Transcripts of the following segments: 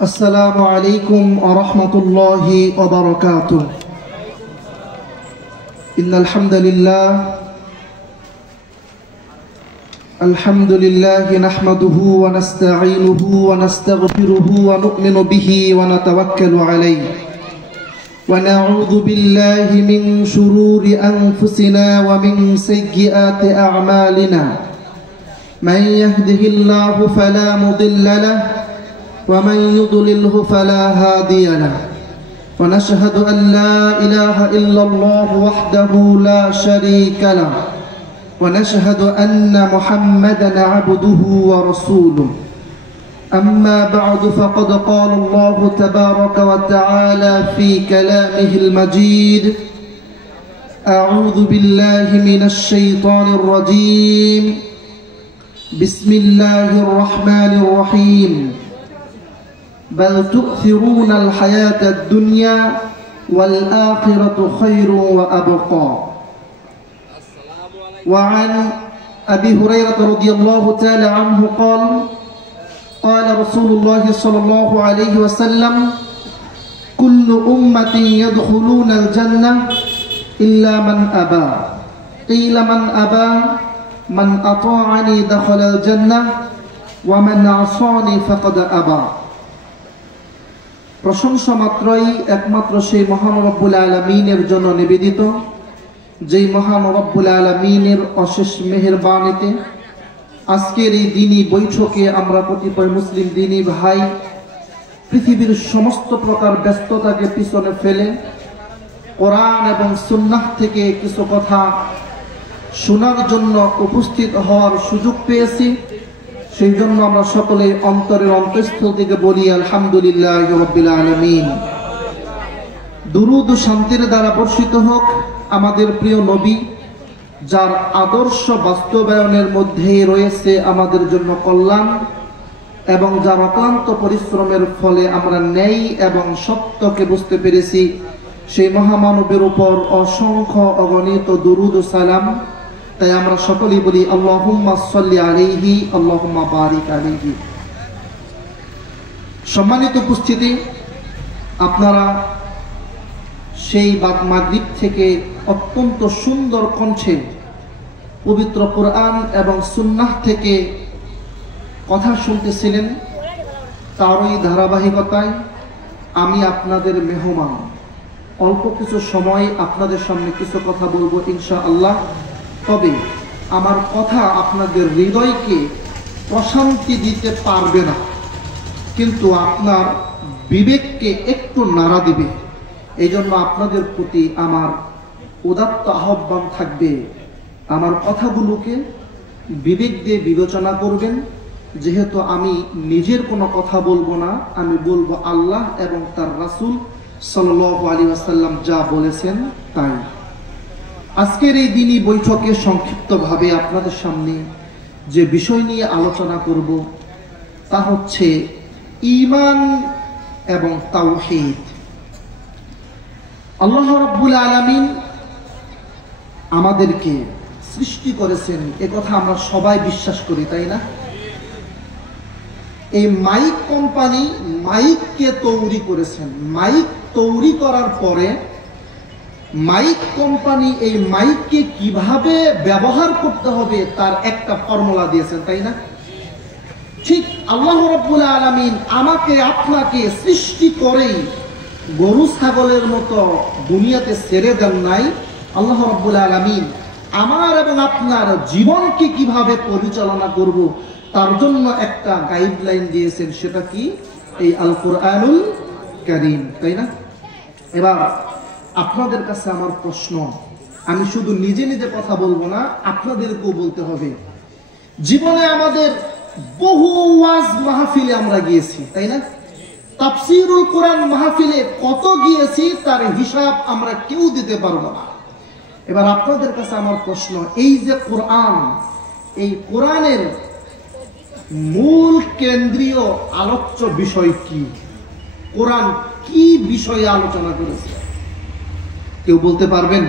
السلام عليكم ورحمة الله وبركاته. إن الحمد لله نحمده ونستعينه ونستغفره ونؤمن به ونتوكل عليه ونعوذ بالله من شرور أنفسنا ومن سيئات أعمالنا. من يهده الله فلا مضل له ومن يضلله فلا هادي له ونشهد أن لا إله إلا الله وحده لا شريك له ونشهد أن محمدا عبده ورسوله. أما بعد فقد قال الله تبارك وتعالى في كلامه المجيد: أعوذ بالله من الشيطان الرجيم. بسم الله الرحمن الرحيم. بل تؤثرون الحياة الدنيا والآخرة خير وأبقى. وعن أبي هريرة رضي الله تعالى عنه قال: قال رسول الله صلى الله عليه وسلم: كل أمة يدخلون الجنة إلا من أبى. قيل: من أبى؟ من أطاعني دخل الجنة ومن عصاني فقد أبى. প্রশংসা মাত্রই একমাত্র সেই মহান রব্বুল আলামিনের জন্য নিবেদিত, যেই মহান রব্বুল আলামিনের অশেষ মেহেরবানিতে আজকের এই দিনী বৈঠকে আমরা কতিপয় মুসলিম দিনী ভাই পৃথিবীর সমস্ত প্রকার ব্যস্ততাকে পিছনে ফেলে কোরআন এবং সুন্নাহ থেকে কিছু কথা শোনার জন্য উপস্থিত হওয়ার সুযোগ পেয়েছি। সেই জন্য আমরা সকলে অন্তরের অন্তঃস্থল থেকে বলি আলহামদুলিল্লাহি রাব্বিল আলামিন। দুরূদ ও শান্তির দ্বারা বর্ষিত হোক আমাদের প্রিয় নবী, যার আদর্শ বাস্তবায়নের মধ্যেই রয়েছে আমাদের জন্য কল্যাণ, এবং যার অক্লান্ত পরিশ্রমের ফলে আমরা ন্যায় এবং সত্যকে বুঝতে পেরেছি। সেই মহামানবের উপর অসংখ্য অগণিত দুরূদ ও সালাম। তাই আমরা সকলেই বলি আল্লাহুম্মা সাল্লি আলাইহি আল্লাহুম্মা বারিক আলাইহি। সম্মানিত উপস্থিতি, আপনারা সেই মাগরিব থেকে অত্যন্ত সুন্দর কণ্ঠে পবিত্র কোরআন এবং সুন্নাহ থেকে কথা শুনতেছিলেন। তারই ধারাবাহিকতায় আমি আপনাদের মেহমান অল্প কিছু সময় আপনাদের সামনে কিছু কথা বলবো ইনশাআল্লাহ। তবে আমার কথা আপনাদের হৃদয়কে প্রশান্তি দিতে পারবে না, কিন্তু আপনার বিবেককে একটু নাড়া দিবে। এই জন্য আপনাদের প্রতি আমার উদাত্ত আহ্বান থাকবে, আমার কথাগুলোকে বিবেক দিয়ে বিবেচনা করবেন। যেহেতু আমি নিজের কোনো কথা বলবো না, আমি বলবো আল্লাহ এবং তার রাসূল সাল্লাল্লাহু আলাইহি ওয়াসাল্লাম যা বলেছেন তাই। আজকের এই দিনই বৈঠকে সংক্ষিপ্তভাবে আপনাদের সামনে যে বিষয় নিয়ে আলোচনা করব তা হচ্ছে ঈমান এবং তাওহীদ। আল্লাহ রাব্বুল আলামিন আমাদেরকে সৃষ্টি করেছেন, এ কথা আমরা সবাই বিশ্বাস করি, তাই না? এই মাইক কোম্পানি মাইককে তৈরি করেছেন। মাইক তৈরি করার পরে মাইক কোম্পানি এই মাইককে কিভাবে ব্যবহার করতে হবে তার একটা ফর্মুলা দিয়েছেন, তাই না? ঠিক আল্লাহ রাব্বুল আলামিন আমাকে আপনাকে সৃষ্টি করেই গরু ছাগলের মতো দুনিয়াতে ছেড়ে দেন নাই। আল্লাহ রাব্বুল আলামিন আমার এবং আপনার জীবনকে কিভাবে পরিচালনা করব তার জন্য একটা গাইডলাইন দিয়েছেন। সেটা কি? এই আল কোরআনুল কারীম, তাই না? এবার আপনাদের কাছে আমার প্রশ্ন, আমি শুধু নিজে নিজে কথা বলবো না, আপনাদেরকেও বলতে হবে। জীবনে আমাদের বহু ওয়াজ মাহফিলে আমরা গিয়েছি, তাই না? তাফসীরুল কোরআন মাহফিলে কত গিয়েছি তার হিসাব আমরা কেউ দিতে পারবো না। এবার আপনাদের কাছে আমার প্রশ্ন, এই যে কোরআন, এই কোরআনের মূল কেন্দ্রীয় আলোচ্য বিষয় কি? কোরআন কি বিষয়ে আলোচনা করেছে? কেউ বলতে পারবেন?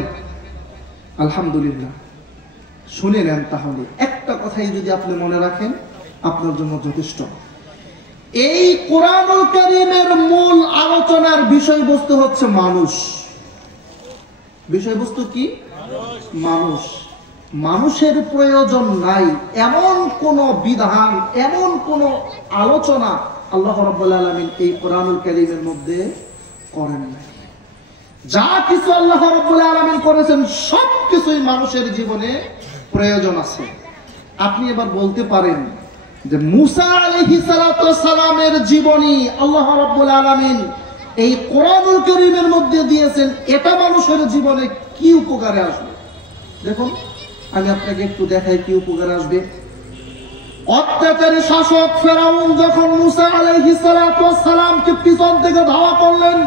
আলহামদুলিল্লাহ, শুনে নেন। তাহলে একটা কথাই যদি আপনি মনে রাখেন আপনার জন্য যথেষ্ট। এই কোরআনুল কারীমের মূল আলোচনার বিষয়বস্তু হচ্ছে মানুষ। বিষয়বস্তু কি? মানুষ। মানুষের প্রয়োজন নাই এমন কোন বিধান, এমন কোন আলোচনা আল্লাহ রাব্বুল আলামিন এই কোরআনুল কারীমের মধ্যে করেন নাই। যা কিছু আল্লাহ রাব্বুল আলামিন করেছেন সবকিছুই মানুষের জীবনে প্রয়োজন আছে। আপনি এবার বলতে পারেন যে মুসা আলাইহিস সালাতু ওয়াস সালামের জীবনী আল্লাহ রাব্বুল আলামিন এই কোরআনুল কারীমের মধ্যে দিয়েছেন, এটা মানুষের জীবনে কি উপকারে আসবে? দেখুন, আমি আপনাকে একটু দেখাই কি উপকারে আসবে। অত্যাচারী শাসক ফেরাউন যখন মুসা আলাইহিস সালাতু ওয়াস সালামকে পিছন থেকে ধাওয়া করলেন,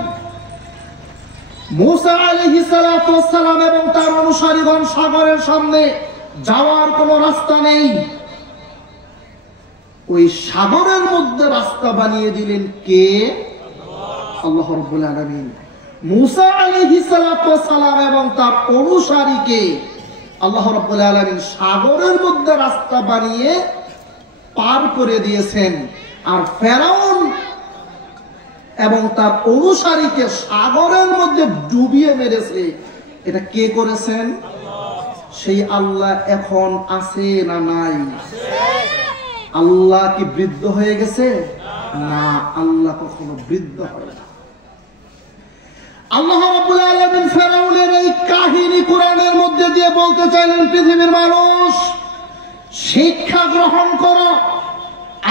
মুসা আলাইহিস সালাতু ওয়াস সালাম এবং তার অনুসারীগণ সাগরের সামনে যাওয়ার কোনো রাস্তা নেই, ওই সাগরের মধ্যে রাস্তা বানিয়ে দিলেন কে? আল্লাহ রাব্বুল আলামিন। মুসা আলাইহিস সালাতু ওয়াস সালাম এবং তার অনুসারীকে আল্লাহ রাব্বুল আলামিন সাগরের মধ্যে রাস্তা বানিয়ে পার করে দিয়েছেন। আর ফেরাউন এবং তার অনুসারীকে সাগরের মধ্যে ডুবিয়ে মেরেছে। এটা কে করেছেন? সেই আল্লাহ এখন আছে না নাই? আল্লাহ কি বৃদ্ধ হয়ে গেছে? না, আল্লাহ কখনো বৃদ্ধ হয় না। আল্লাহ রাব্বুল আলামিন ফেরাউনের এই কাহিনী কোরআনের মধ্যে দিয়ে বলতে চাইলেন, পৃথিবীর মানুষ শিক্ষা গ্রহণ করো।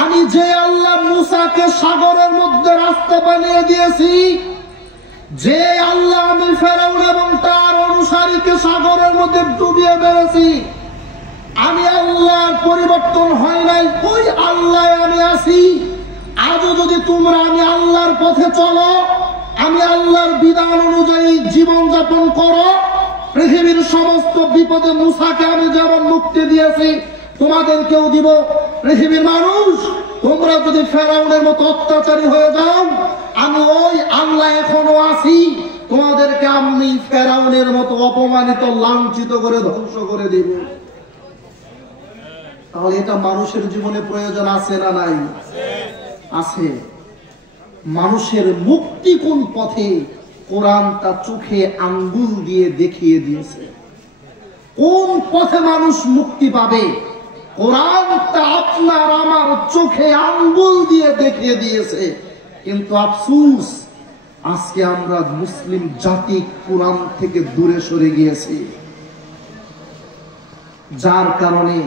আমি যে আল্লাহ মুসাকে সাগরের মধ্যে রাস্তা বানিয়ে দিয়েছি, যে আল্লাহ আমি ফেরাউন এবং তার অনুসারীকে সাগরের মধ্যে ডুবিয়ে মেরেছি, আমি আল্লাহর পরিবর্তন হয় নাই, ওই আল্লাহ আমি আছি। আজও যদি তোমরা আমি আল্লাহর পথে চলো, আমি আল্লাহর বিধান অনুযায়ী জীবন যাপন করো, পৃথিবীর সমস্ত বিপদে মুসাকে আমি যেমন মুক্তি দিয়েছি তোমাদেরকেও দিব। পৃথিবীর মানুষ, তোমরা যদি ফেরাউনের মতো অত্যাচারী হয়ে যাও, আমি ওই আল্লাহ এখনো আছি, তোমাদেরকে আমি ফেরাউনের মতো অপমানিত লাঞ্ছিত করে ধ্বংস করে দিব। তাহলে এটা মানুষের জীবনে প্রয়োজন আছে না নাই? আছে। মানুষের মুক্তি কোন পথে কোরআন তা চোখে আঙ্গুল দিয়ে দেখিয়ে দিয়েছে। কোন পথে মানুষ মুক্তি পাবে কোরআন তা আপনার আমার চোখে আঙ্গুল দিয়ে দেখিয়ে দিয়েছে। কিন্তু আফসোস, আজকে আমরা মুসলিম জাতি কোরআন থেকে দূরে সরে গিয়েছি, যার কারণে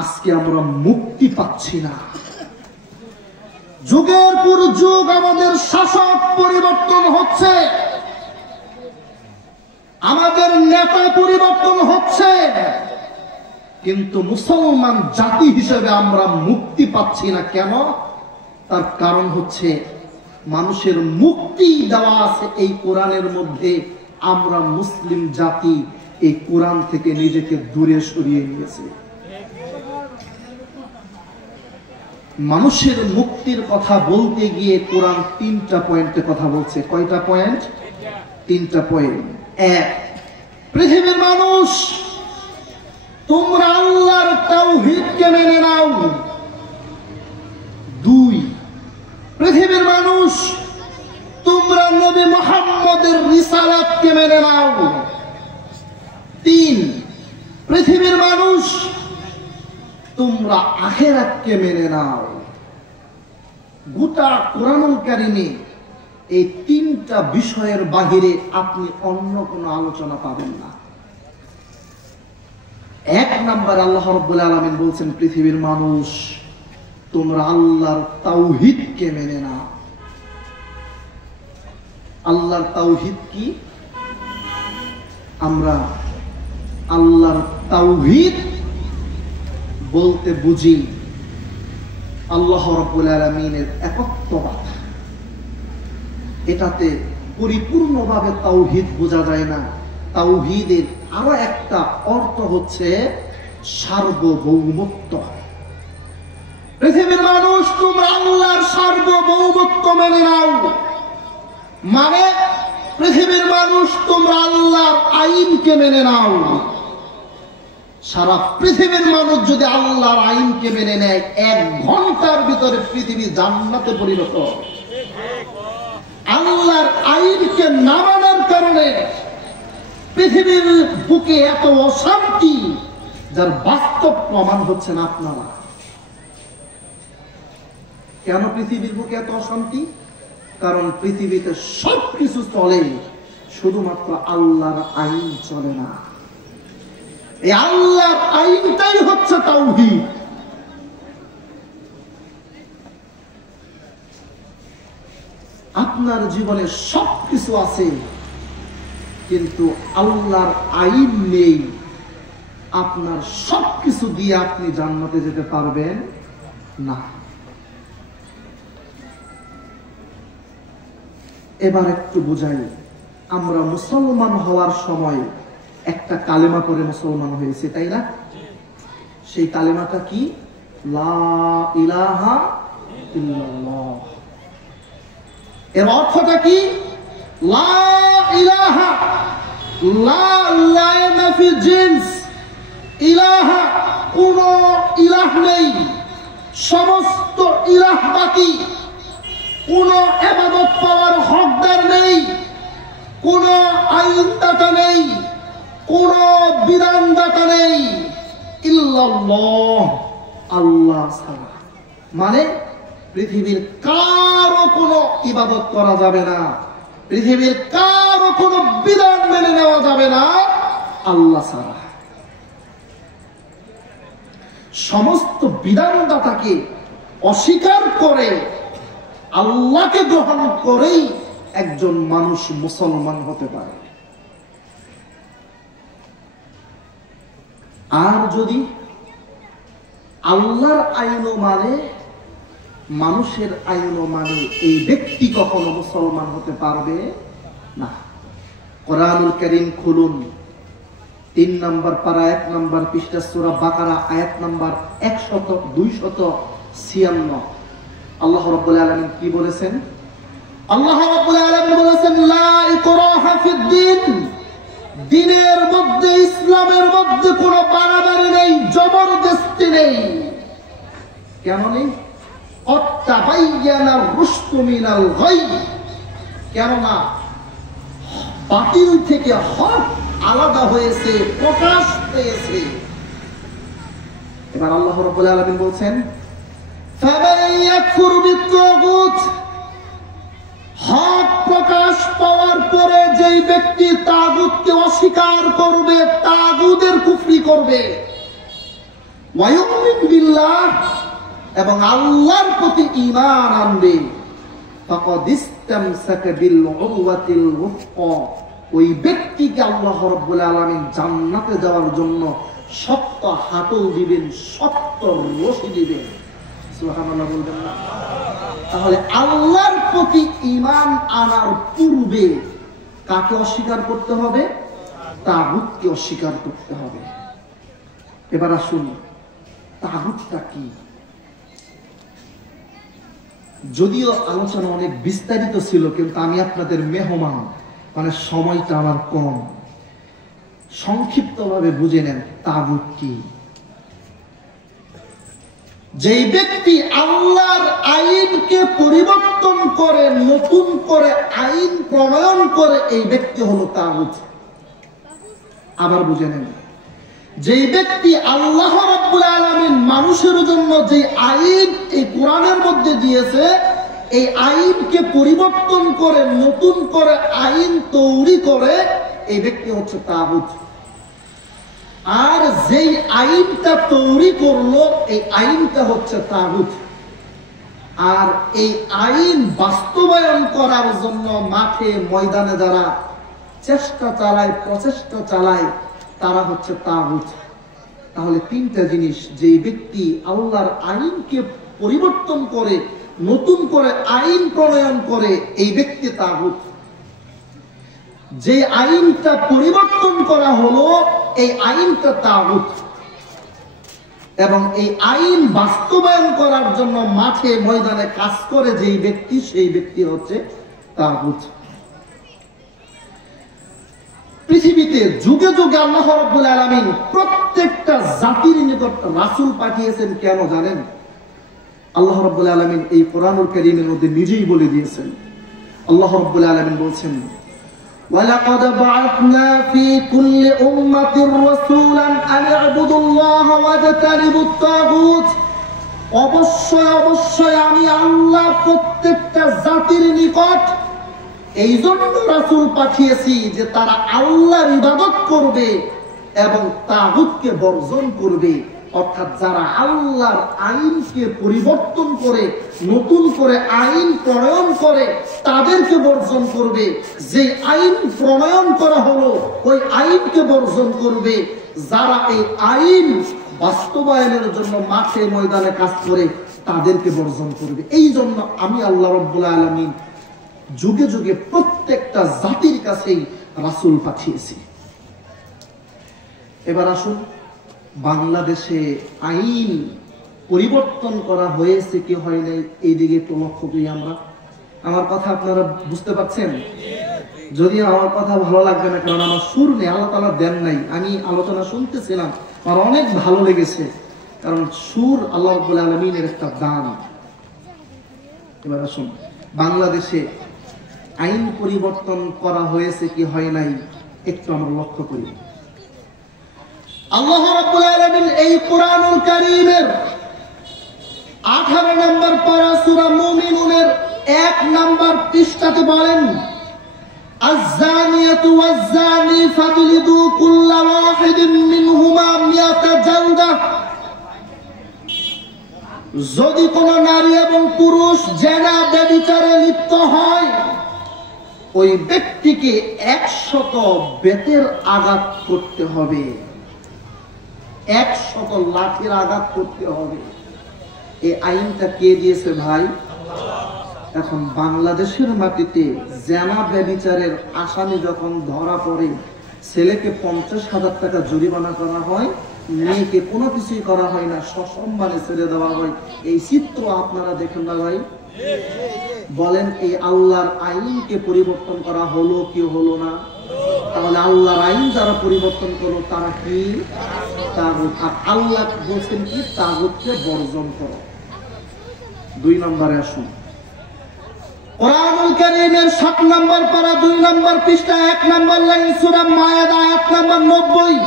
আজকে আমরা মুক্তি পাচ্ছি না। যুগের পর যুগ আমাদের শাসক পরিবর্তন হচ্ছে, আমাদের নেতা পরিবর্তন হচ্ছে, কিন্তু মুসলমান জাতি হিসেবে আমরা মুক্তি পাচ্ছি না। কেন? তার কারণ হচ্ছে মানুষের মুক্তি দেওয়া আছে এই কোরআনের মধ্যে, আমরা মুসলিম জাতি এই কোরআন থেকে নিজেকে দূরে সরিয়ে নিয়েছি। মানুষের মুক্তির কথা বলতে গিয়ে কোরআন 3টা পয়েন্টে কথা বলছে। কয়টা পয়েন্ট? 3টা পয়েন্ট। 1, পৃথিবীর মানুষ তোমরা আল্লাহর তাওহীদকে মেনে নাও। 2, পৃথিবীর মানুষ তোমরা নবী মুহাম্মদের রিসালাতকে মেনে নাও। 3, পৃথিবীর মানুষ তোমরা আখিরাতকে মেনে নাও। গোটা কোরআনুল কারীমে এই 3টা বিষয়ের বাহিরে আপনি অন্য কোনো আলোচনা পাবেন না। 1 নাম্বার, আল্লাহ রাব্বুল আলামিন বলছেন, পৃথিবীর মানুষ তোমরা আল্লাহর তাওহীদকে মেনে নাও। আল্লাহর তাওহীদ কি? আমরা আল্লাহর তাওহীদ বলতে বুঝি আল্লাহ রাব্বুল আলামিনের একত্ববাদ। এটাতে পরিপূর্ণভাবে তাওহীদ বোঝা যায় না। তাওহীদের আরো একটা অর্থ হচ্ছে সার্বভৌমত্ব। পৃথিবীর মানুষ তোমরা আল্লাহর সার্বভৌমত্ব মেনে নাও, মানে পৃথিবীর মানুষ তোমরা আল্লাহর আইনকে মেনে নাও। সারা পৃথিবীর মানুষ যদি আল্লাহর আইনকে মেনে নেয় 1 ঘন্টার ভিতরে পৃথিবী জান্নাতে পরিণত হবে। আল্লাহর আইনকে না মানার কারণে পৃথিবীর বুকে এত অশান্তি, যার বাস্তব প্রমাণ হচ্ছেন আপনারা। কেন পৃথিবীর বুকে এত অশান্তি? কারণ পৃথিবীতে সবকিছু চলে, শুধুমাত্র আল্লাহর আইন চলে না। এই আল্লাহর আইনটাই হচ্ছে তাওহীদ। আপনার জীবনে সবকিছু আছে, কিন্তু আল্লাহর আইন নেই, আপনার সবকিছু দিয়ে আপনি জান্নাতে যেতে পারবেন না। এবার একটু বুঝাই, আমরা মুসলমান হওয়ার সময় একটা কালেমা করে মুসলমান হয়েছে, তাই না? সেই কালেমাটা কি? লা ইলাহা ইল্লাল্লাহ। এর অর্থটা কি? লা ইলাহা, লা নাফি জিন্স, ইলাহা কোন ইলাহ নেই, সমস্ত ইলাহ বাকি, কোন ইবাদত পাওয়ার হকদার নেই, কোন আইনদাতা নেই, কোন বিধানদাতা নেই, ইল্লাল্লাহ, আল্লাহ ছাড়া। মানে পৃথিবীর কারো কোনো ইবাদত করা যাবে না, পৃথিবীর কারো কোনো বিধান মেনে নেওয়া যাবে না আল্লাহ ছাড়া। সমস্ত বিধানদাতাকে অস্বীকার করে আল্লাহকে গ্রহণ করেই একজন মানুষ মুসলমান হতে পারে। আর যদি আল্লাহর আইনও মানে, মানুষের আইনও মানে, এই ব্যক্তি কখনো মুসলমান হতে পারবে না। কোরআনুল কারীম খুলুন, 3 নম্বর পারা 1 নম্বর পৃষ্ঠা, সূরা বাকারা আয়াত নম্বর 256। আল্লাহ রাব্বুল আলামিন কি বলেছেন? আল্লাহ রাব্বুল আলামিন বলেছেন, লা ইকরাহা ফিদ-দীন, দ্বীনের মধ্যে, ইসলামের মধ্যে কোনো বাড়াবাড়ি নেই, জবরদস্তি নেই। কেন নেই? অত্তাবায়্যানা রুশদু মিনাল গাই, কেননা বাতিল থেকে হক আলাদা হয়েছে, প্রকাশ পেয়েছে। এবার আল্লাহ রাব্বুল আলামিন বলছেন, ফামান ইয়াকফুর বিত-তাগুত, হক প্রকাশ পাওয়ার পরে যেই ব্যক্তি তাগুতকে অস্বীকার করবে, তাগুতের কুফরি করবে, ওয়া ইউমিন বিল্লাহ, এবং আল্লাহর প্রতি ঈমান আনবে, ফাকাদ ইসতামসাকা বিল উরওয়াতিল ওয়ুসকা, ওই ব্যক্তিকে আল্লাহ রাব্বুল আলামিন জান্নাতে যাওয়ার জন্য শক্ত হাতল দিবেন, শক্ত রশি দিবেন। সুবহানাল্লাহ বলবেন না? তাহলে আল্লাহর প্রতি ঈমান আনার পূর্বে কাকে অস্বীকার করতে হবে? তাগুতকে অস্বীকার করতে হবে। এবার আসুন, তাগুতটা কি? যদিও আলোচনা অনেক বিস্তারিত ছিল, কিন্তু আমি আপনাদের মেহমান, মানে সময়টা আমার কম, সংক্ষিপ্তভাবে বুঝে নেন তাগুত কি। যে ব্যক্তি আল্লাহর আইনকে পরিবর্তন করে নতুন করে আইন প্রণয়ন করে, এই ব্যক্তি হলো তাগুত। আবার বুঝে নেন, যে ব্যক্তি আল্লাহ রাব্বুল আলামিন মানুষের জন্য যে আইন এই কোরআনের মধ্যে দিয়েছে, এই আইনকে পরিবর্তন করে নতুন করে আইন তৈরি করে, এই ব্যক্তি হচ্ছে তাগুত। আর যেই আইনটা তৈরি করলো, এই আইনটা হচ্ছে তাগুত। আর এই আইন বাস্তবায়ন করার জন্য মাঠে ময়দানে যারা চেষ্টা চালায়, প্রচেষ্টা চালায়, তারা হচ্ছে তাগুত। তাহলে 3টা জিনিস, যে ব্যক্তি আল্লাহর আইনকে পরিবর্তন করে নতুন করে আইন প্রণয়ন করে, এই ব্যক্তি তাগুত। যে আইনটা পরিবর্তন করা হলো, এই আইনটা তাগুত। এবং এই আইন বাস্তবায়ন করার জন্য মাঠে ময়দানে কাজ করে যেই ব্যক্তি, সেই ব্যক্তি হচ্ছে তাগুত। পৃথিবীতে যুগে যুগে আল্লাহ রাব্বুল আলামিন প্রত্যেকটা জাতির নিকট রাসূল পাঠিয়েছেন। কেন জানেন? আল্লাহ রাব্বুল আলামিন এই কোরআনুল কারীমের মধ্যে নিজেই বলে দিয়েছেন। আল্লাহ রাব্বুল আলামিন বলছেন, ওয়ালাকাদ বাআথনা ফি কুল্লি উম্মাতির রাসূলান আন ইবুদুল্লাহা ওয়াজতানিবুত তাগুত। অবশ্যই অবশ্যই আমি আল্লাহ প্রত্যেকটা জাতির নিকট এই জন্য রাসূল পাঠিয়েছি যে তারা আল্লাহর ইবাদত করবে এবং তাগুতকে বর্জন করবে। অর্থাৎ যারা আল্লাহর আইনকে পরিবর্তন করে নতুন করে আইন প্রণয়ন করে তাদেরকে বর্জন করবে। যে আইন প্রণয়ন করা হলো ওই আইনকে বর্জন করবে। যারা এই আইন বাস্তবায়নের জন্য মাঠে ময়দানে কাজ করে তাদেরকে বর্জন করবে। এই জন্য আমি আল্লাহ রাব্বুল আলামিন যুগে যুগে প্রত্যেকটা জাতির কাছেই রাসূল পাঠিয়েছি। এবার আসুন, বাংলাদেশে আইন পরিবর্তন করা হয়েছে কি হয় নাই এই দিকে একটু লক্ষ্য করি আমরা। আমার কথা আপনারা বুঝতে পারছেন? যদি আমার কথা ভালো লাগবে না, কারণ আমার সুর নেই, আল্লাহ তাআলা দেন নাই। আমি আলোচনা শুনতেছিলাম, আমার অনেক ভালো লেগেছে, কারণ সুর আল্লাহ রাব্বুল আলামিনের একটা দান। এবার আসুন, বাংলাদেশে আইন পরিবর্তন করা হয়েছে কি হয় নাই একটু আমরা লক্ষ্য করি। আল্লাহ রাব্বুল আলামিন এই কোরআনুল কারীমের 18 নম্বর পারা সূরা মুমিনুনের 1 নম্বর পৃষ্ঠাতে বলেন, আয-যানিয়াতু ওয়াজ-যানি ফাজলিদু কুল্লা ওয়াহিদিন মিনহুমা মিয়াতা জালদা। যদি কোন নারী এবং পুরুষ জেনা ব্যভিচারে লিপ্ত হয় ওই ব্যক্তিকে 100 বেতের আঘাত করতে হবে, 100 লাঠির আঘাত করতে হবে। এই আইনটা কে দিয়েছে ভাই? এখন বাংলাদেশের মাটিতে জেনা ব্যভিচারের আসামি যখন ধরা পড়ে ছেলেকে 50,000 টাকা জরিমানা করা হয়, মেয়েকে কোনো কিছুই করা হয় না, সসম্মানে ছেড়ে দেওয়া হয়। এই চিত্র আপনারা দেখেন না ভাই? বলেন, এই আল্লাহর আইনকে পরিবর্তন করা হলো কি হলো না? তাহলে আল্লাহর আইন যারা পরিবর্তন করলো তারা কি? তাগুত। আর আল্লাহ বলছেন কি? তাগুতকে বর্জন করো। 2 নম্বরে আসুন, কোরআনুল কারীমের 7 নম্বর পারা 2 নম্বর পৃষ্ঠা 1 নম্বর লাইন সূরা মায়েদা আয়াত নম্বর 90।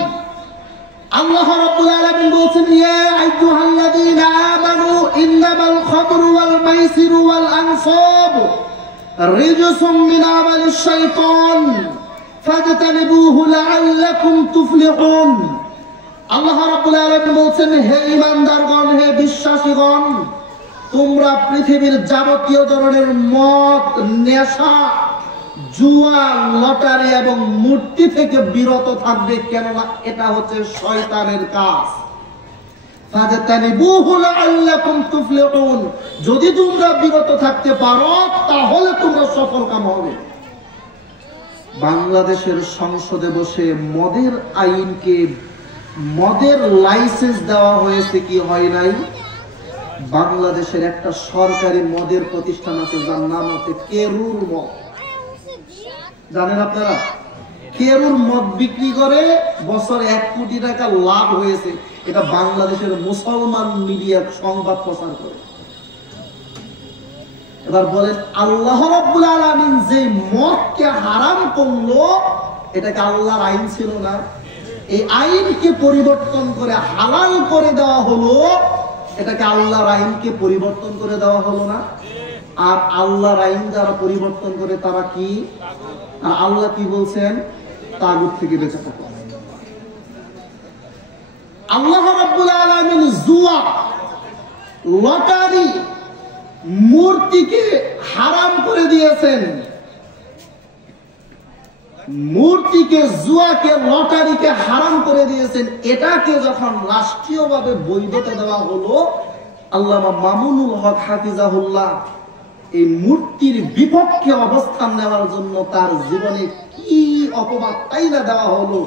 আল্লাহ রাব্বুল আলামিন বলেন, ইয়া আইয়ুহাল্লাযীনা আমানু ইন্নামাল খামরু ওয়াল মাইসিরু ওয়াল আনসাবু রিজসুম মিন আমালিশ শাইতান ফাজতানিবুহু লাআল্লাকুম তুফলিহুন। আল্লাহ রাব্বুল আলামিন বলেন, হে ঈমানদারগণ, হে বিশ্বাসীগণ, তোমরা পৃথিবীর যাবতীয় ধরনের মদ, নেশা, জুয়া, লটারি এবং মূর্তি থেকে বিরত থাকবে, কেননা এটা হচ্ছে শয়তানের কাজ। ফাজতানিবুহু লাআল্লাকুম তুফলিহুন। যদি তোমরা বিরত থাকতে পারো তাহলে তোমরা সফলকাম হবে। বাংলাদেশের সংসদে বসে মদের আইনকে, মদের লাইসেন্স দেওয়া হয়েছে কি হয় নাই? বাংলাদেশের একটা সরকারি মদের প্রতিষ্ঠান আছে যার নাম হচ্ছে কেরুর মদ। জানেন আপনারা? কেরুর মদ বিক্রি করে বছরে 1 কোটি টাকা লাভ হয়েছে। এটা বাংলাদেশের মুসলমান মিডিয়া সংবাদ প্রচার করে। এবার বলেন, আল্লাহ রাব্বুল আলামিন যে মদকে হারাম করলো এটাকে আল্লাহর আইন ছিল না? এই আইনকে পরিবর্তন করে হালাল করে দেওয়া হলো, এটাকে আল্লাহর আইনকে পরিবর্তন করে দেওয়া হলো না? আর আল্লাহর আইন যারা পরিবর্তন করে তারা কি? আর আল্লাহ কি বলছেন? তাগুত থেকে বেঁচে থাকো। আল্লাহ রাব্বুল আলামিন জুয়া, লটারি, মূর্তিকে হারাম করে দিয়েছেন। মূর্তিকে, জুয়াকে, লটারিকে হারাম করে দিয়েছেন। এটাকে যখন রাষ্ট্রীয়ভাবে বৈধতা দেওয়া হলো, আল্লামা মামুনুল হক হাফিজাহুল্লাহ এই মূর্তির বিপক্ষে অবস্থান নেওয়ার জন্য তার জীবনে কি অপবাদটাই না দেওয়া হলো।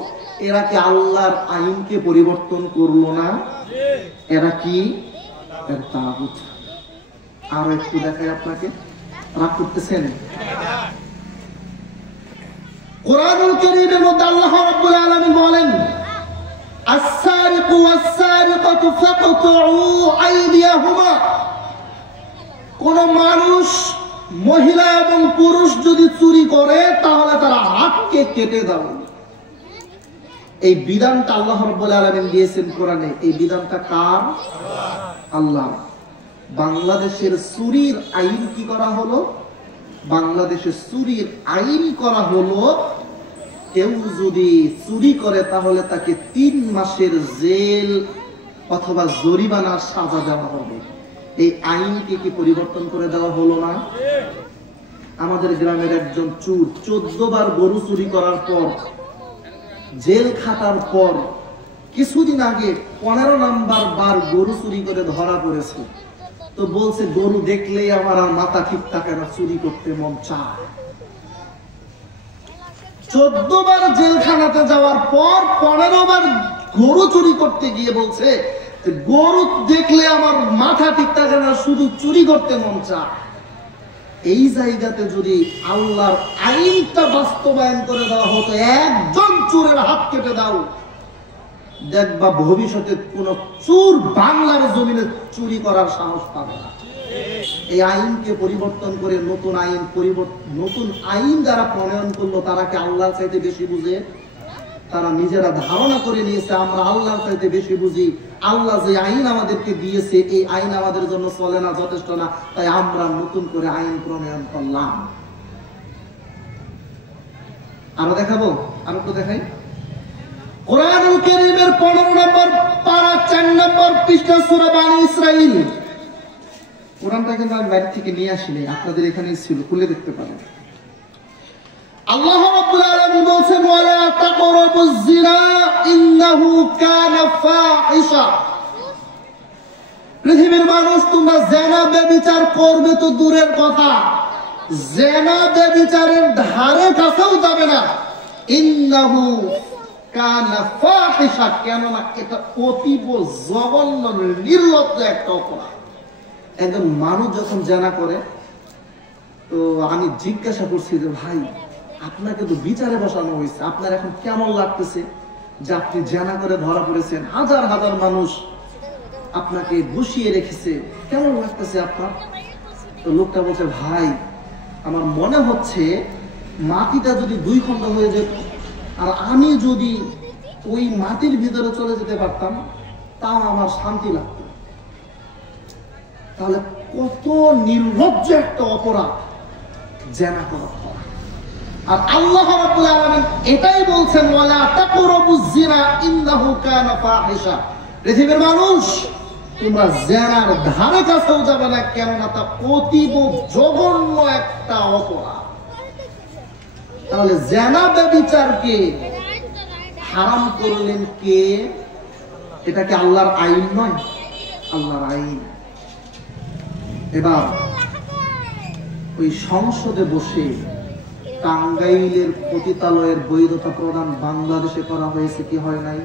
এরা কি আল্লাহর আইনকে পরিবর্তন করলো না? এরা কি? তাগুত। আর একটু দেখাই আপনাকে, রাগ করতেছেন? কোরআনুল কারীমের মধ্যে আল্লাহ রাব্বুল আলামিন বলেন, আস-সারিকু ওয়াস-সারিকাতু ফাকতুউ আইদিয়াহুমা। কোন মানুষ, মহিলা এবং পুরুষ যদি চুরি করে তাহলে তারা হাতকে কেটে দাও। এই বিধানটা আল্লাহ রাব্বুল আলামিন দিয়েছেন কোরআনে। এই বিধানটা কার? আল্লাহ। বাংলাদেশের চুরির আইন কি করা হলো? বাংলাদেশের চুরির আইন করা হলো, কেউ যদি চুরি করে তাহলে তাকে 3 মাসের জেল অথবা জরিমানার সাজা দেওয়া হবে। এই আইনকে কি পরিবর্তন করে দেওয়া হলো না? আমাদের গ্রামের একজন চোর 14 বার গরু চুরি করার পর, জেল খাটার পর, কিছুদিন আগে 15 নাম্বার বার গরু চুরি করে ধরা পড়েছে। তো বলছে, গরু দেখলেই আমার আর মাথা ঠিক থাকে না, চুরি করতে মন চায়। 14 বার জেলখানাতে যাওয়ার পর 15 বার গরু চুরি করতে গিয়ে বলছে, গরু দেখলে আমার মাথা ঠিক থাকে না, শুধু চুরি করতে মন চায়। এই জায়গাতে যদি আল্লাহর আইনটা বাস্তবায়ন করে দেওয়া হতো, একজন চোরের হাত কেটে দাও, দেখবা ভবিষ্যতে কোন চোর বাংলার জমিনে চুরি করার সাহস পাবে না। এই আইনকে পরিবর্তন করে নতুন আইন যারা প্রণয়ন করলো, তারা কি আল্লাহর চাইতে বেশি বুঝে? তারা নিজেরা ধারণা করে নিয়েছে আমরা আল্লাহর চাইতে বেশি বুঝি। আল্লাহ যে আইন আমাদেরকে দিয়েছে, এই আইন আমাদের জন্য চলে না, যথেষ্ট না, তাই আমরা নতুন করে আইন প্রণয়ন করলাম। আরো দেখাবো, আরো তো দেখাই। কোরআনুল কারীমের 15 নম্বর পারা 4 নম্বর পৃষ্ঠা সূরা বনী ইসরাঈল। কোরআনটা কিন্তু আমি বাইরে থেকে নিয়ে আসিনি, আপনাদের এখানেই ছিল, খুলে দেখতে পারেন। আল্লাহ রাব্বুল আলামিন বলেন, ওয়ালা তাকরাবুজ জিনা ইন্নাহু কানা ফাহিশা। পৃথিবীর মানুষ, তোমরা জিনা ব্যভিচার করবে তো দূরের কথা, জিনা ব্যভিচারের ধারে কাছেও যাবে না। ইন্নাহু কানা ফাহিশা, কেননা এটা অতীব জঘন্য নির্লজ্জ একটা অপরাধ। একজন মানুষ যখন জিনা করে, তো আমি জিজ্ঞাসা করছি যে ভাই, আপনাকে তো বিচারে বসানো হয়েছে, আপনার এখন কেমন লাগতেছে যে আপনি জিনা করে ধরা পড়েছেন, হাজার হাজার মানুষ আপনাকে বসিয়ে রেখেছে, কেমন লাগতেছে আপনার? তো লোকটা বলছে, ভাই আমার মনে হচ্ছে মাটিটা যদি 2 খণ্ড হয়ে যেত, আর আমি যদি ওই মাটির ভিতরে চলে যেতে পারতাম, তাও আমার শান্তি লাগতো। তাহলে কত নির্লজ্জ একটা অপরাধ জিনা করা। আর আল্লাহ রাব্বুল আলামিন এটাই বলছেন, ওয়ালা তাকরাবুজ জিনা ইন্নাহু কানা ফাহিশা। পৃথিবীর মানুষ, তোমরা জিনার ধারে কাছেও যাবে না, কেননা তা অতীব জঘন্য একটা অপরাধ। তাহলে জিনা ব্যভিচারকে হারাম করলেন কে? এটা কি আল্লাহর আইন নয়? আল্লাহর আইন। এবার ওই সংসদে বসে টাঙ্গাইলের পতিতালয়ের বৈধতা প্রদান বাংলাদেশে করা হয়েছে কি হয় নাই?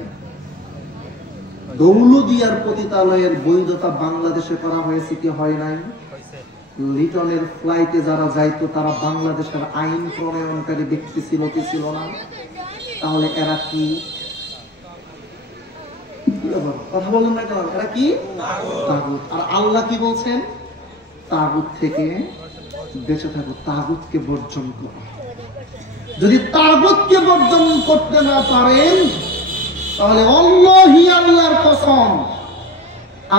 দৌলদিয়ার পতিতালয়ের বৈধতা বাংলাদেশে করা হয়েছে কি হয় নাই? লিটনের ফ্লাইটে যারা যাইতো তারা বাংলাদেশের আইন প্রণয়নকারী ব্যক্তি ছিল কি ছিল না? তাহলে এরা কি? কথা বলেন না কেন? এরা কি? তাগুত। আর আল্লাহ কি বলছেন? তাগুত থেকে বেঁচে থাকো, তাগুতকে বর্জন করো। যদি তাগুতকে বর্জন করতে না পারেন, তাহলে আল্লাহি, আল্লাহর কসম,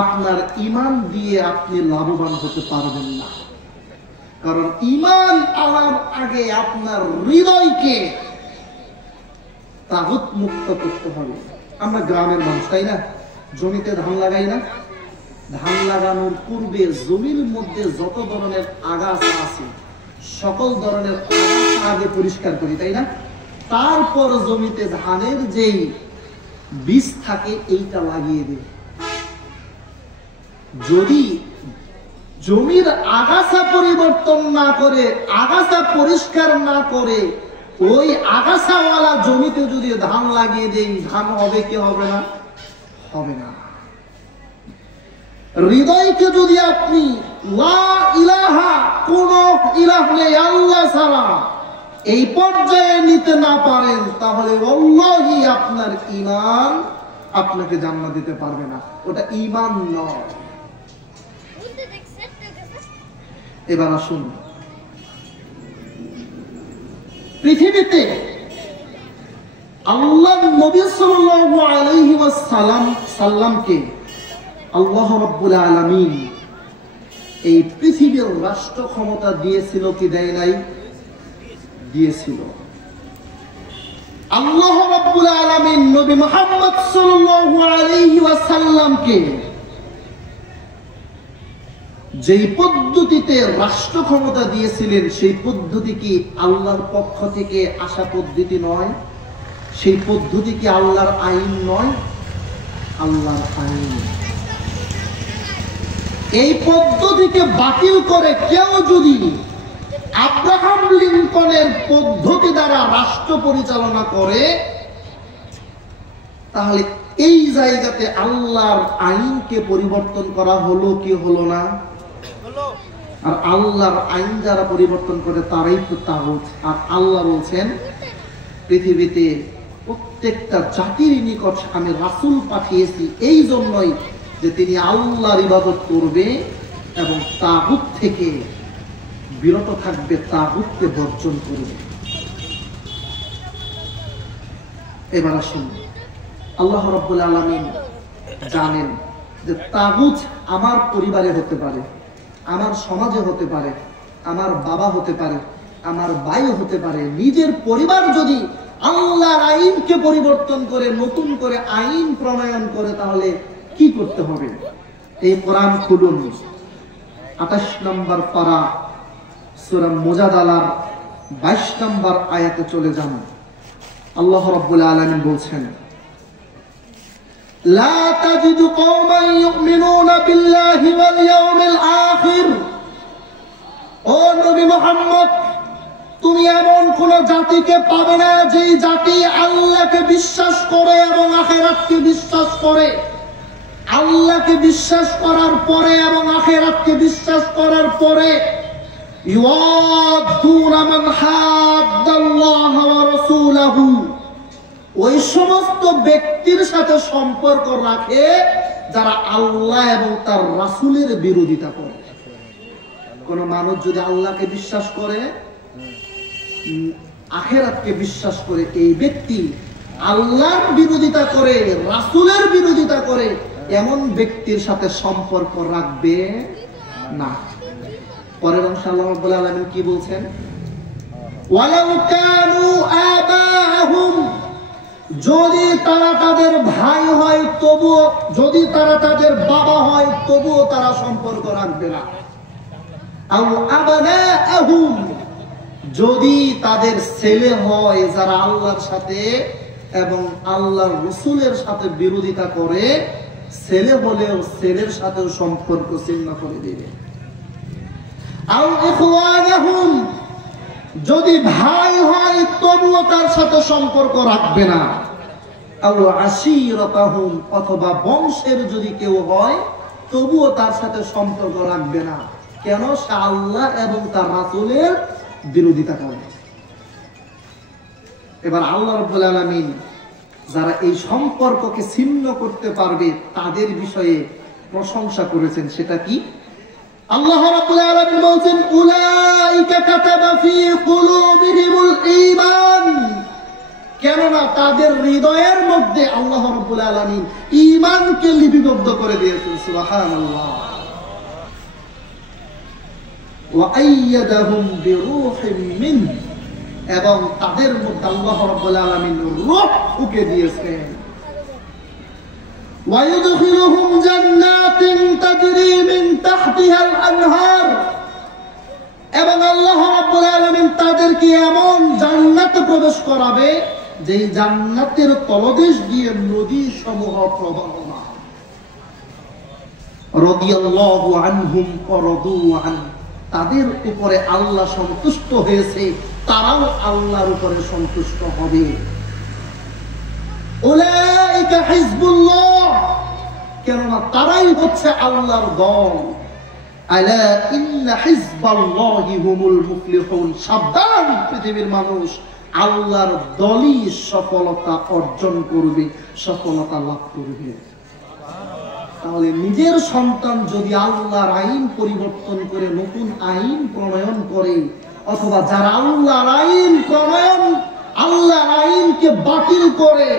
আপনার ঈমান দিয়ে আপনি লাভবান হতে পারবেন না। কারণ ঈমান আনার আগে আপনার হৃদয়কে তাগুত মুক্ত করতে হবে। আমরা গ্রামের মানুষ, তাই না? জমিতে ধান লাগাই না? ধান লাগানোর পূর্বে জমির মধ্যে যত ধরনের আগাছা আছে, সকল ধরনের আগাছা আগে পরিষ্কার করি, তাই না? তারপর জমিতে ধানের যেই বীজ থাকে এইটা লাগিয়ে দিই। যদি জমির আগাছা পরিবর্তন না করে, আগাছা পরিষ্কার না করে, ওই আগাছাওয়ালা জমিতে যদি ধান লাগিয়ে দেই, ধান হবে কি হবে না? হবে না। হৃদয়কে যদি আপনি লা ইলাহা, কোন ইলাহ নেই আল্লাহ ছাড়া, এই পর্যায়ে নিতে না পারেন, তাহলে আল্লাহই আপনার ঈমান আপনাকে জান্নাত দিতে পারবে না, ওটা ঈমান নয়। এবার আসুন, পৃথিবীতে আল্লাহ নবী সাল্লাল্লাহু আলাইহি ওয়াসাল্লামকে আল্লাহ রাব্বুল আলামিন এই পৃথিবীর রাষ্ট্র ক্ষমতা দিয়েছিল কি দেয় নাই? দিয়েছিল। আল্লাহ রাব্বুল আলামিন নবী মুহাম্মদ সাল্লাল্লাহু আলাইহি ওয়াসাল্লামকে যেই পদ্ধতিতে রাষ্ট্র ক্ষমতা দিয়েছিলেন, সেই পদ্ধতি কি আল্লাহর পক্ষ থেকে আসা পদ্ধতি নয়? সেই পদ্ধতি কি আল্লাহর আইন নয়? আল্লাহর আইন। এই পদ্ধতিকে বাতিল করে কেউ যদি আব্রাহাম লিঙ্কনের পদ্ধতি দ্বারা রাষ্ট্র পরিচালনা করে, তাহলে এই জায়গাতে আল্লাহর আইনকে পরিবর্তন করা হলো কি হলো না? আর আল্লাহর আইন যারা পরিবর্তন করে তারাই তো তাগুত। আর আল্লাহ বলছেন পৃথিবীতে প্রত্যেকটা জাতির নিকট আমি রাসূল পাঠিয়েছি এই জন্যই যে তিনি আল্লাহর ইবাদত করবে এবং তাগুত থেকে বিরত থাকবে, তাগুতকে বর্জন করবে। এবার আসুন, আল্লাহ রাব্বুল আলামিন জানেন যে তাগুত আমার পরিবারে হতে পারে, আমার সমাজে হতে পারে, আমার বাবা হতে পারে, আমার ভাই হতে পারে। নিজের পরিবার যদি আল্লাহর আইনকে পরিবর্তন করে নতুন করে আইন প্রণয়ন করে, তাহলে কি করতে হবে? এই কোরআন খুলুন, 28 নম্বর পারা সূরা মুজাদালার 22 নম্বর আয়াতে চলে যান। আল্লাহ রাব্বুল আলামিন বলছেন, লা তাজিদু কওমান ইউমিনুনা বিল্লাহি ওয়াল ইয়াউমিল আখির। ও নবী মুহাম্মদ, তুমি এমন কোন জাতিকে পাবে না যেই জাতি আল্লাহকে বিশ্বাস করে এবং আখিরাতকে বিশ্বাস করে। আল্লাহকে বিশ্বাস করার পরে এবং আখিরাতকে বিশ্বাস করার পরে ইউআদুনা মান হাদ্দাল্লাহ ওয়া রাসূলাহু, ওই সমস্ত ব্যক্তির সাথে সম্পর্ক রাখে যারা আল্লাহ এবং তার রাসূলের বিরোধিতা করে। কোন মানুষ যদি আল্লাহকে বিশ্বাস করে, আখিরাতকে বিশ্বাস করে, এই ব্যক্তি আল্লাহর বিরোধিতা করে, রাসূলের বিরোধিতা করে, এমন ব্যক্তির সাথে সম্পর্ক রাখবে না। পরের অংশে আল্লাহ রাব্বুল আলামিন কি বলছেন? ওয়ালাউ কানু আবাহুম, যদি তারা তাদের ভাই হয় তবুও, যদি তারা তাদের বাবা হয় তবুও তারা সম্পর্ক রাখবে না। আও আবনাআহুম, যদি তাদের ছেলে হয় যারা আল্লাহর সাথে এবং আল্লাহর রাসূলের সাথে বিরোধিতা করে, ছেলে হলেও ছেলের সাথেও সম্পর্ক ছিন্ন করে দিবে। আও ইখওয়ানাহুম, যদি ভাই হয় তবুও তার সাথে সম্পর্ক রাখবে না। আও আশীরাতাহুম, অথবা বংশের যদি কেউ হয় তবুও তার সাথে সম্পর্ক রাখবে না। কেন? সে আল্লাহ এবং তার রাসূলের বিরোধিতা করে। এবার আল্লাহ রাব্বুল আলামিন যারা এই সম্পর্ককে ছিন্ন করতে পারবে তাদের বিষয়ে প্রশংসা করেছেন। সেটা কি? আল্লাহ রাব্বুল আলামিন বলেন, উলাইকা কাতাবা ফি কুলুবিহিমুল ঈমান, কেননা তাদের হৃদয়ের মধ্যে আল্লাহ রাব্বুল আলামিন ঈমানকে লিপিবদ্ধ করে দিয়েছেন। সুবহানাল্লাহ। ওয়া আইয়াদাহুম বিরূহিম মিনহু, এবং তাদের মধ্যে আল্লাহ রাব্বুল আলামিন রূহ উকে দিয়েছেন। ওয়া ইউদখিলুহুম জান্নাতিন তাজরি মিন তাহতিহাল আনহার, এবং আল্লাহ রাব্বুল আলামিন তাদেরকে এমন জান্নাতে প্রবেশ করাবে যে জান্নাতের তলদেশ দিয়ে নদী সমূহ প্রবাহমান। রাদিয়াল্লাহু আনহুম ওয়া রাদু আন, তাদের উপরে আল্লাহ সন্তুষ্ট হয়েছে, তারাও আল্লাহর উপরে সন্তুষ্ট হবে। উলাইকা হিজবুল্লাহ, কেননা তারাই হচ্ছে আল্লাহর দল। আলা ইন্না হিজবাল্লাহি হুমুল মুফলিহুন, সাবধান পৃথিবীর মানুষ, আল্লাহর দলই সফলতা অর্জন করবে, সফলতা লাভ করবে। তাহলে নিজের সন্তান যদি আল্লাহর আইন পরিবর্তন করে নতুন আইন প্রণয়ন করে, অথবা যারা আল্লাহর আইন প্রণয়ন, আল্লাহর আইনকে বাতিল করে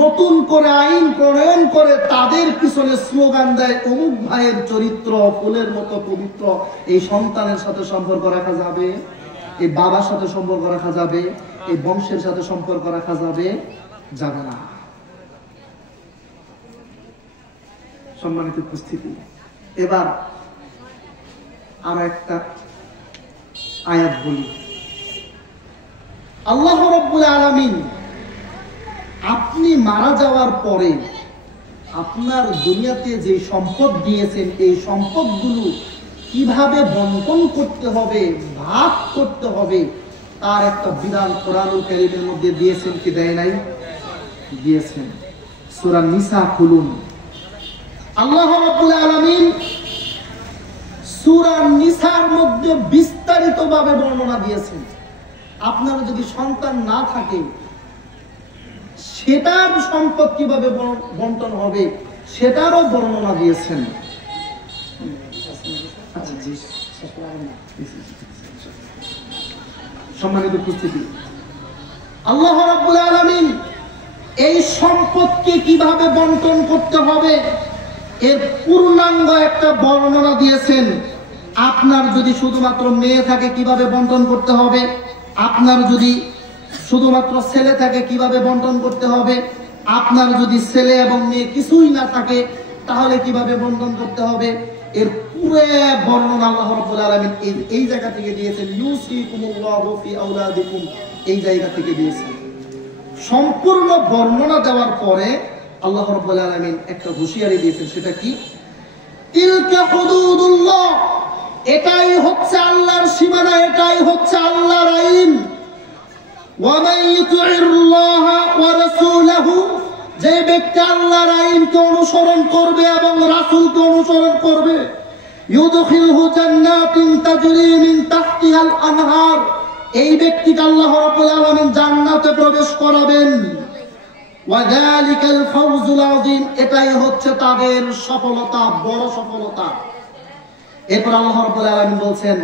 নতুন করে আইন প্রণয়ন করে, তাদের পিছনে স্লোগান দেয় অমুক ভাইয়ের চরিত্র ফুলের মতো পবিত্র, এই সন্তানের সাথে সম্পর্ক রাখা যাবে, এই বাবার সাথে সম্পর্ক রাখা যাবে, এই বংশের সাথে সম্পর্ক রাখা যাবে যাবে না। সম্মানিত উপস্থিতি, এবার আর একটা আয়াত বলি। আল্লাহ রাব্বুল আলামিন আপনি মারা যাওয়ার পরে আপনার দুনিয়াতে যে সম্পদ দিয়েছেন, এই সম্পদগুলো কিভাবে বন্টন করতে হবে, ভাগ করতে হবে, তার একটা বিধান কোরআনুল কারীমের মধ্যে দিয়েছেন কি দেয় নাই? দিয়েছেন। সূরা নিসা খুলুন। আল্লাহ রাব্বুল আলামিন সূরা নিসার মধ্যে বিস্তারিতভাবে বর্ণনা দিয়েছেন। আপনার যদি সন্তান না থাকে, সেটার সম্পদ কিভাবে বন্টন হবে সেটারও বর্ণনা দিয়েছেন। সম্মানিত উপস্থিতি, আল্লাহ রাব্বুল আলামিন এই সম্পদকে কিভাবে বন্টন করতে হবে এর পূর্ণাঙ্গ একটা বর্ণনা দিয়েছেন। আপনার যদি শুধুমাত্র মেয়ে থাকে কিভাবে বন্টন করতে হবে, আপনার যদি শুধুমাত্র ছেলে থাকে কিভাবে বন্টন করতে হবে, আপনার যদি ছেলে এবং মেয়ে কিছুই না থাকে তাহলে কিভাবে বন্টন করতে হবে, এর পুরো বর্ণনা আল্লাহ রাব্বুল আলামিন এই জায়গা থেকে দিয়েছেন। ইউসিকুমুল্লাহু ফি আওলাদিকুম, এই জায়গা থেকে দিয়েছেন। সম্পূর্ণ বর্ণনা দেওয়ার পরে আল্লাহ রাব্বুল আলামিন একটা হুঁশিয়ারি দিয়েছেন। সেটা কি? তিলকা হুদুদুল্লাহ, এটাই হচ্ছে আল্লাহর সীমানা, এটাই হচ্ছে আল্লাহর আইন। ওয়া মান ইউতি'িল্লাহ ওয়া রাসূলাহু, যে ব্যক্তি আল্লাহর আইনকে অনুসরণ করবে এবং রাসূলকে অনুসরণ করবে, ইউদখিলহু জান্নাতিন তাজরি মিন তাহতিহাল আনহার, এই ব্যক্তিকে আল্লাহ রাব্বুল আলামিন জান্নাতে প্রবেশ করাবেন। ওয়া যালিকাল ফাওজুল আযীম, এটাই হচ্ছে তাদের সফলতা, বড় সফলতা। এরপর আল্লাহ রাব্বুল আলামিন বলছেন,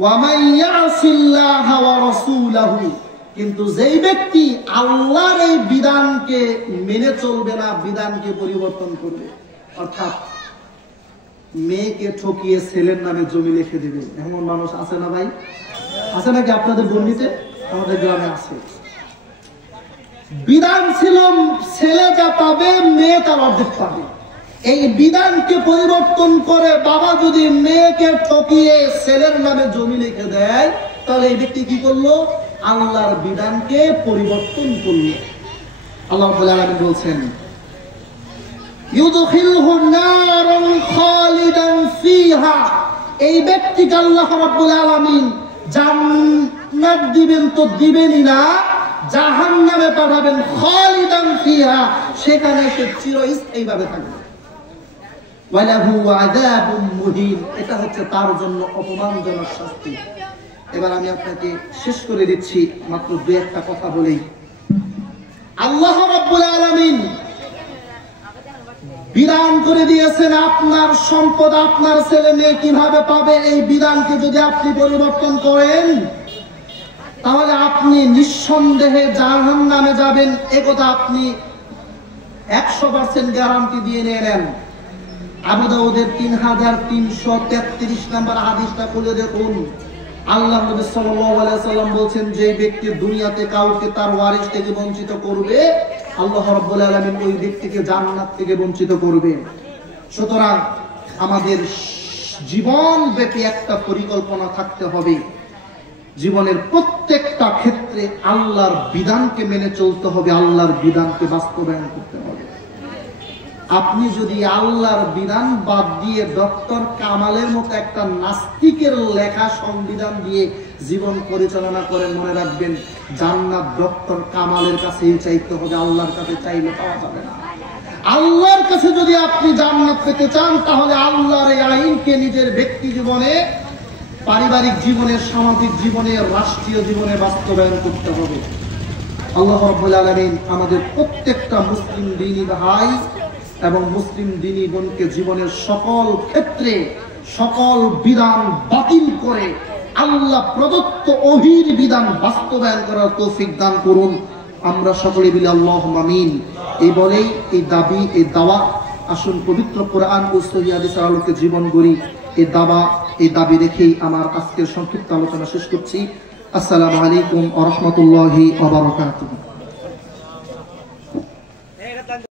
ওয়া মান ইয়াসিল্লাহ ওয়া রাসূলাহু, কিন্তু যেই ব্যক্তি আল্লাহর এই বিধানকে মেনে চলবে না, বিধানকে পরিবর্তন করবে, অর্থাৎ মেয়েকে ঠকিয়ে ছেলের নামে জমি লিখে দিবে, এমন মানুষ আছে না ভাই? আছে নাকি আপনাদের গণ্ডিতে? আমাদের গ্রামে আছে। বিধান ছিল ছেলে যা পাবে মেয়ে তার অর্ধেক পাবে, এই বিধানকে পরিবর্তন করে বাবা যদি মেয়েকে ঠকিয়ে ছেলের নামে জমি লিখে দেয়, তাহলে এই ব্যক্তি কি করলো? আল্লাহর বিধানকে পরিবর্তন করলো। আল্লাহ রাব্বুল আলামিন বলছেন, ইউদখিলহু নারান খালিদান ফিহা, এই ব্যক্তিকে আল্লাহ রাব্বুল আলামিন জান্নাত দিবেন তো দিবেনই না, জাহান্নামে পাঠাবেন, খালিদান ফিহা, সেখানে সে চিরস্থায়ীভাবে থাকবে। ওয়ালাহু আযাবুম মুহিন, এটা হচ্ছে তার জন্য অপমানজনক শাস্তি। এবার আমি আপনাকে শেষ করে দিচ্ছি মাত্র দুই একটা কথা বলেই। আল্লাহ রাব্বুল আলামিন বিধান করে দিয়েছেন আপনার সম্পদ আপনার ছেলে মেয়ে কিভাবে পাবে, এই বিধানকে যদি আপনি পরিবর্তন করেন তাহলে আপনি নিঃসন্দেহে জাহান্নামে যাবেন, একথা আপনি 100% গ্যারান্টি দিয়ে নেন। আবু দাউদের 3333 নম্বর হাদিসটা খুলে দেখুন। আল্লাহ নবী সাল্লাল্লাহু আলাইহি ওয়াসাল্লাম বলেন, যে ব্যক্তি দুনিয়াতে কাউকে তার ওয়ারিস থেকে বঞ্চিত করবে, আল্লাহ রাব্বুল আলামিন ওই ব্যক্তিকে জান্নাত থেকে বঞ্চিত করবে। সুতরাং আমাদের জীবন ব্যাপী একটা পরিকল্পনা থাকতে হবে। জীবনের প্রত্যেকটা ক্ষেত্রে আল্লাহর বিধানকে মেনে চলতে হবে, আল্লাহর বিধানকে বাস্তবায়ন করতে হবে। আপনি যদি আল্লাহর বিধান বাদ দিয়ে ডক্টর কামালের মতো একটা নাস্তিকের লেখা সংবিধান দিয়ে জীবন পরিচালনা করেন, মনে রাখবেন জান্নাত ডক্টর কামালের কাছেই চাইতে হবে, আল্লাহর কাছে চাইলে পাওয়া যাবে না। আল্লাহর কাছে যদি আপনি জান্নাত পেতে চান, তাহলে আল্লাহর এই আইনকে নিজের ব্যক্তি জীবনে, পারিবারিক জীবনে, সামাজিক জীবনে, রাষ্ট্রীয় জীবনে বাস্তবায়ন করতে হবে। আল্লাহ রাব্বুল আলামিন আমাদের প্রত্যেকটা মুসলিম দ্বীনী ভাই এবং মুসলিম দ্বীনী বোনকে জীবনের সকল ক্ষেত্রে সকল বিধান বাতিল করে আল্লাহ প্রদত্ত ওহীর বিধান বাস্তবায়ন করার তৌফিক দান করুন। আমরা সকলে বলি আল্লাহুম্মা আমিন। এই বলেই এই দাবি, এই দাওয়া, আসুন পবিত্র কোরআন ও সহিহ হাদিসের আলোকে জীবন গড়ি। এই দাবা, এই দাবি রেখেই আমার আজকের সংক্ষিপ্ত আলোচনা শেষ করছি। আসসালামু আলাইকুম ওয়া রাহমাতুল্লাহি ওয়া বারাকাতুহু।